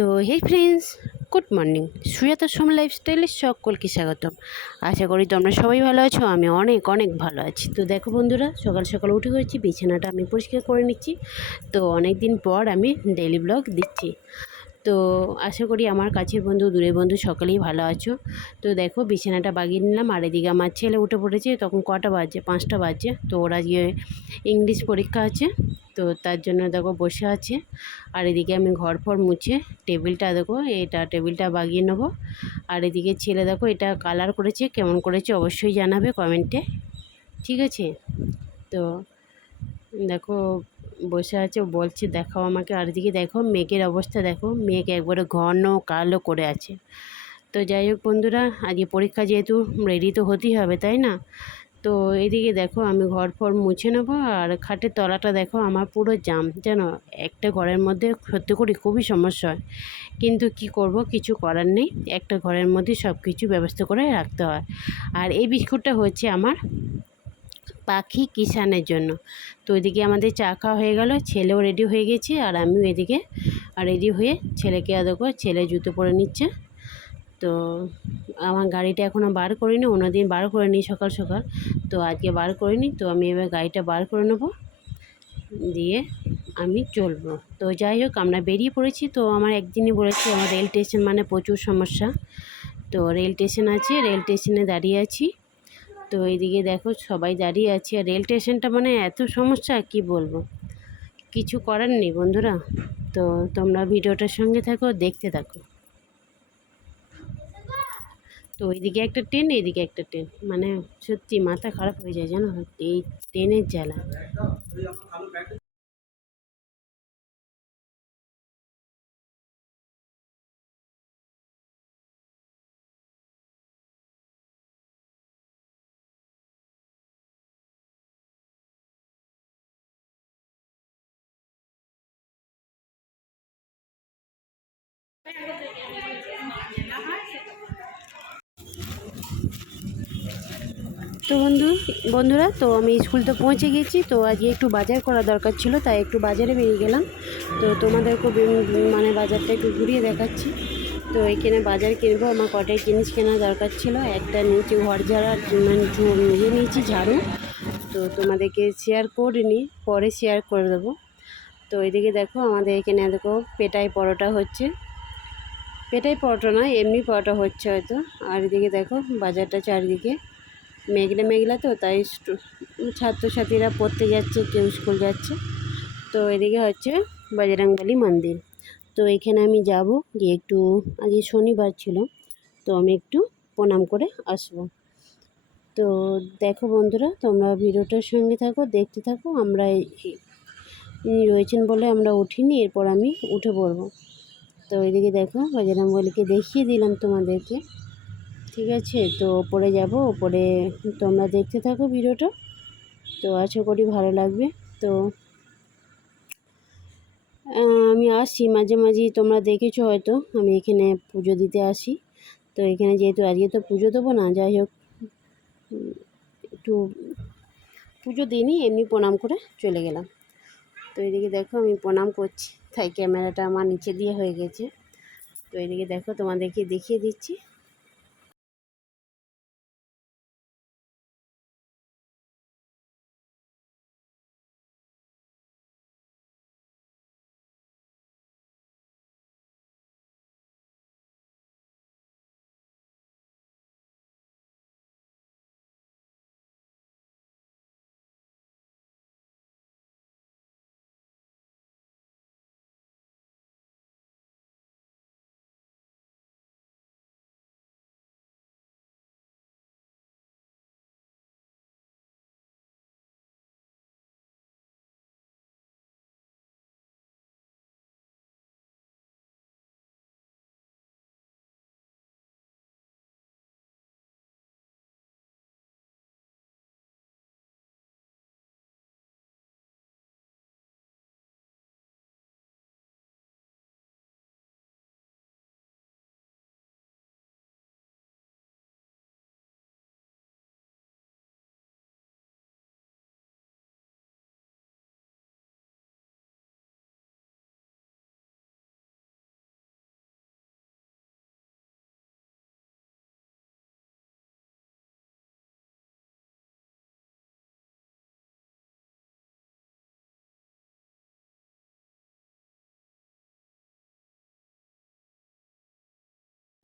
তো hey friends good morning Sujata Som লাইফস্টাইলে সকলকে স্বাগতম। আশা করি তোমরা সবাই ভালো আছো, আমি অনেক অনেক ভালো আছি। তো দেখো বন্ধুরা, সকাল সকাল উঠে গেছি, বিছানাটা আমি পরিষ্কার করে নিচ্ছি। তো অনেক দিন পর আমি ডেলি ব্লগ দিচ্ছি। তো আশা করি আমার কাছের বন্ধু, দূরের বন্ধু সকলেই ভালো আছো। তো দেখো বিছানাটা বাগিয়ে নিলাম, আর এদিকে আমার ছেলে উঠে পড়েছে, তখন কটা বাজছে পাঁচটা বাজছে তো ওরা গিয়ে ইংলিশ পরীক্ষা আছে, তো তার জন্য দেখো বসে আছে। আর এদিকে আমি ঘর ফর মুছে টেবিলটা দেখো, এটা টেবিলটা বাগিয়ে নেব। আর এদিকে ছেলে দেখো এটা কালার করেছে, কেমন করেছে অবশ্যই জানাবে কমেন্টে। ঠিক আছে? তো দেখো বসে আছে বলছে, দেখাও আমাকে। আর এদিকে দেখো, মেঘের অবস্থা দেখো, মেঘ একবারে ঘন কালো করে আছে। তো যাই হোক বন্ধুরা, আজকে পরীক্ষা যেহেতু রেডি তো হতেই হবে, তাই না? তো এদিকে দেখো, আমি ঘর ফর মুছে নেব, আর খাটের তলাটা দেখো, আমার পুরো জাম। জানো, একটা ঘরের মধ্যে সত্যি করে খুবই সমস্যা হয়। কিন্তু কি করব, কিছু করার নেই। একটা ঘরের মধ্যে সব কিছু ব্যবস্থা করে রাখতে হয়। আর এই বিস্কুটটা হচ্ছে আমার পাখি কিষানের জন্য। তো ওইদিকে আমাদের চা খাওয়া হয়ে গেল, ছেলেও রেডি হয়ে গেছে আর আমিও এদিকে রেডি হয়ে ছেলেকে দেখো ছেলে জুতো পরে নিচ্ছে। তো আমার গাড়িটা এখনও বার করিনি অন্যদিন বার করে নিই সকাল সকাল। তো আজকে বার করিনি, তো আমি এবার গাড়িটা বার করে নেব। দিয়ে আমি চলবো। তো যাই হোক, আমরা বেরিয়ে পড়েছি। তো আমার একদিনই বলেছি, আমার রেল স্টেশন মানে প্রচুর সমস্যা। তো রেল স্টেশন আছে, রেল স্টেশনে দাঁড়িয়ে আছি। তো এইদিকে দেখো সবাই দাঁড়িয়ে আছে। আর রেল স্টেশনটা মানে এত সমস্যা, কি বলব? কিছু করার নেই বন্ধুরা। তো তোমরা ভিডিওটার সঙ্গে থাকো, দেখতে থাকো। তো ওইদিকে একটা ট্রেন, এইদিকে একটা ট্রেন। মানে সত্যি মাথা খারাপ হয়ে যায় জানো? এই ট্রেনের জ্বালা। তো বন্ধু, বন্ধুরা, তো আমি স্কুল তো পৌঁছে গেছি, তো আজকে একটু বাজার করা দরকার ছিল, তাই একটু বাজারে বেরিয়ে গেলাম। তো তোমাদেরকে মানে বাজারটা একটু ঘুরিয়ে দেখাচ্ছি। তো এখানে বাজার কিনবো, আমার কটাই জিনিস কেনা দরকার ছিল, একটা নিচে ঘর ঝাড়ার মানে ইয়ে নিয়েছি ঝাড়ু। তো তোমাদেরকে শেয়ার করিনি পরে শেয়ার করে দেবো। তো এদিকে দেখো, আমাদের এখানে দেখো পেটাই পরোটা হচ্ছে। পেটাই পরোটা না এমনি পরোটা হচ্ছে হয়তো। আর এদিকে দেখো, বাজারটা চারিদিকে মেঘলা মেঘলা তো, তাই ছাত্রছাত্রীরা পড়তে যাচ্ছে, কেউ স্কুল যাচ্ছে। তো এদিকে হচ্ছে বজরংবলী মন্দির। তো এখানে আমি যাব, গিয়ে একটু, আজকে শনিবার ছিল, তো আমি একটু প্রণাম করে আসব। তো দেখো বন্ধুরা, তোমরা ভিডিওটার সঙ্গে থাকো, দেখতে থাকো, আমরা রয়েছেন বলে আমরা উঠিনি, এরপর আমি উঠে পড়ব। তো এদিকে দেখো বজরংবলীকে দেখিয়ে দিলাম তোমাদেরকে। ঠিক আছে? তো ওপরে যাব, ওপরে তোমরা দেখতে থাকো ভিডিওটা। তো আশা করি ভালো লাগবে। তো আমি আসি মাঝে মাঝে, তোমরা দেখেছ হয়তো, আমি এখানে পুজো দিতে আসি। তো এখানে যেহেতু আজকে তো পুজো দেবো না, যাই হোক, একটু পুজো দিইনি, এমনি প্রণাম করে চলে গেলাম। তো এদিকে দেখো আমি প্রণাম করছি। তাই ক্যামেরাটা আমার নিচে দিয়ে হয়ে গেছে। তো এদিকে দেখো তোমাদেরকে দেখিয়ে দিচ্ছি।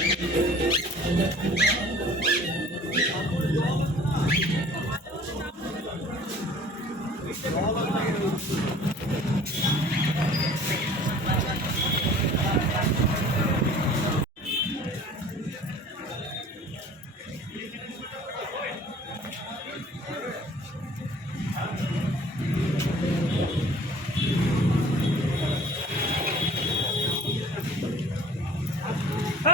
Thank you.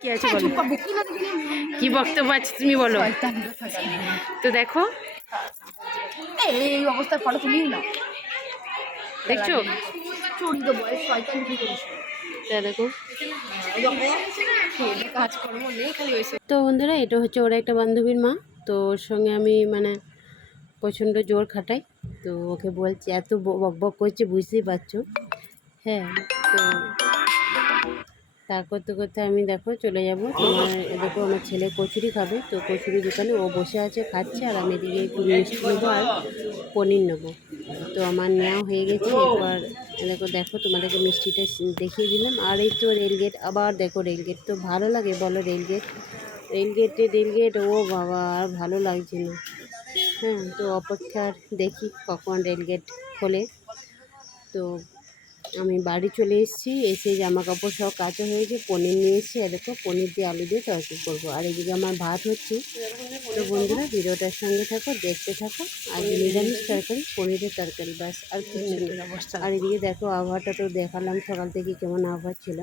কি আছে বলো? কি বক্তব্য আছে তুমি বলো? তো দেখো। এই অবস্থার ফটো তুলিও না দেখছ? চরিত বয়স শয়তান কি করিস? দেখো। কাজকর্ম নেই খালি ওই তো বন্ধুরা এটা হচ্ছে ওরা একটা বান্ধবীর মা। তো ওর সঙ্গে আমি মানে প্রচণ্ড জোর খাটাই। তো ওকে বলছি, এত বক বক করছে, বুঝতেই পারছ? হ্যাঁ তো তা করতে করতে আমি দেখো চলে যাব। তোমার দেখো আমার ছেলে কচুরি খাবে। তো কচুরি দোকানে ও বসে আছে, খাচ্ছে। আর আমি এদিকে একটু মিষ্টি নেব আর পনির নেব। তো আমার নেওয়া হয়ে গেছে। এরপর এ দেখো দেখো তোমাদেরকে মিষ্টিটা দেখিয়ে দিলাম। আর এই তো রেলগেট আবার দেখো রেলগেট তো ভালো লাগে বলো রেলগেট রেলগেটে রেলগেট ও বাবা আর ভালো লাগছে না। হ্যাঁ তো অপেক্ষার দেখি কখন রেলগেট খোলে। তো আমি বাড়ি চলে এসেছি এসে জামা কাপড় সব কাঁচা হয়েছে পনির নিয়ে এসেছি। আর দেখো পনির দিয়ে আলু দিয়ে তরকারি করব। আর এদিকে আমার ভাত হচ্ছে। তো বন্ধুরা ভিডিওটার সঙ্গে থাকো দেখতে থাকো। আর নিরামিষ তরকারি পনিরের তরকারি ব্যাস। আর আর এদিকে দেখো আবহাওয়াটা তো দেখালাম সকাল থেকে কেমন আবহাওয়া ছিল।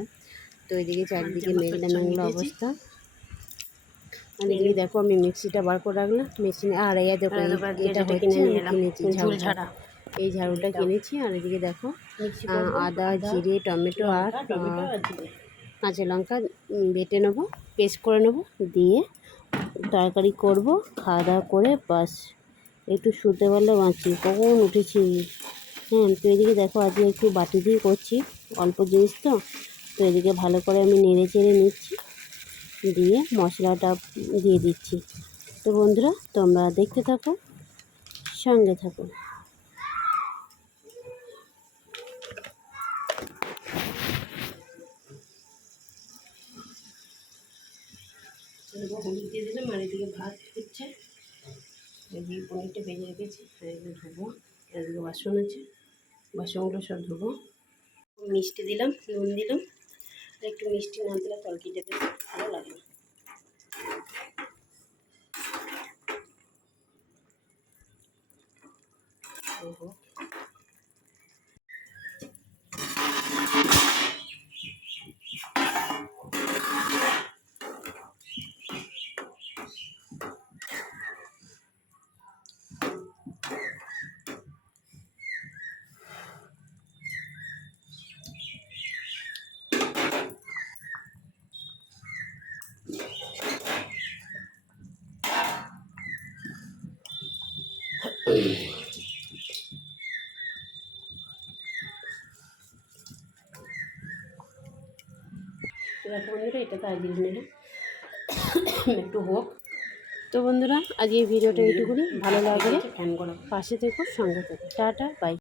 তো এদিকে চারিদিকে মেঘলা মেঘলা অবস্থা। আর এদিকে দেখো আমি মিক্সিটা বার করে রাখলাম মেশিনে আর এই দেখো এটা হচ্ছে কিনেছি ঝাড়ু। এই ঝাড়ুটা কিনেছি আর এদিকে দেখো আদা জিরে টমেটো আর কাঁচা লঙ্কা বেটে নেব পেস্ট করে নেব দিয়ে তরকারি করব খাওয়া দাওয়া করে বাস। একটু শুতে পারলে বাঁচি কখন উঠেছি? হ্যাঁ তো এদিকে দেখো আজকে একটু বাটি দিয়ে করছি অল্প জিনিস তো তো এদিকে ভালো করে আমি নেড়ে চেড়ে নিচ্ছি। দিয়ে মশলাটা দিয়ে দিচ্ছি। তো বন্ধুরা, তোমরা দেখতে থাকো, সঙ্গে থাকো। হলুদ দিয়ে দিলাম ভাত পনিরটা ভেজে এদিকে বাসন আছে, বাসনগুলো সব ধোবো। মিষ্টি দিলাম, নুন দিলাম। একটু মিষ্টি না দিলে তরকিটা বেশ ভালো লাগে। না তো দেখো বন্ধুরা এটা তো আগে নিলাম একটু হোক। তো বন্ধুরা আজ এই ভিডিওটা এইটুকুনি। ভালো লাগলে ফ্যান করো পাশে থেকো সঙ্গে থেকো। Tata bye.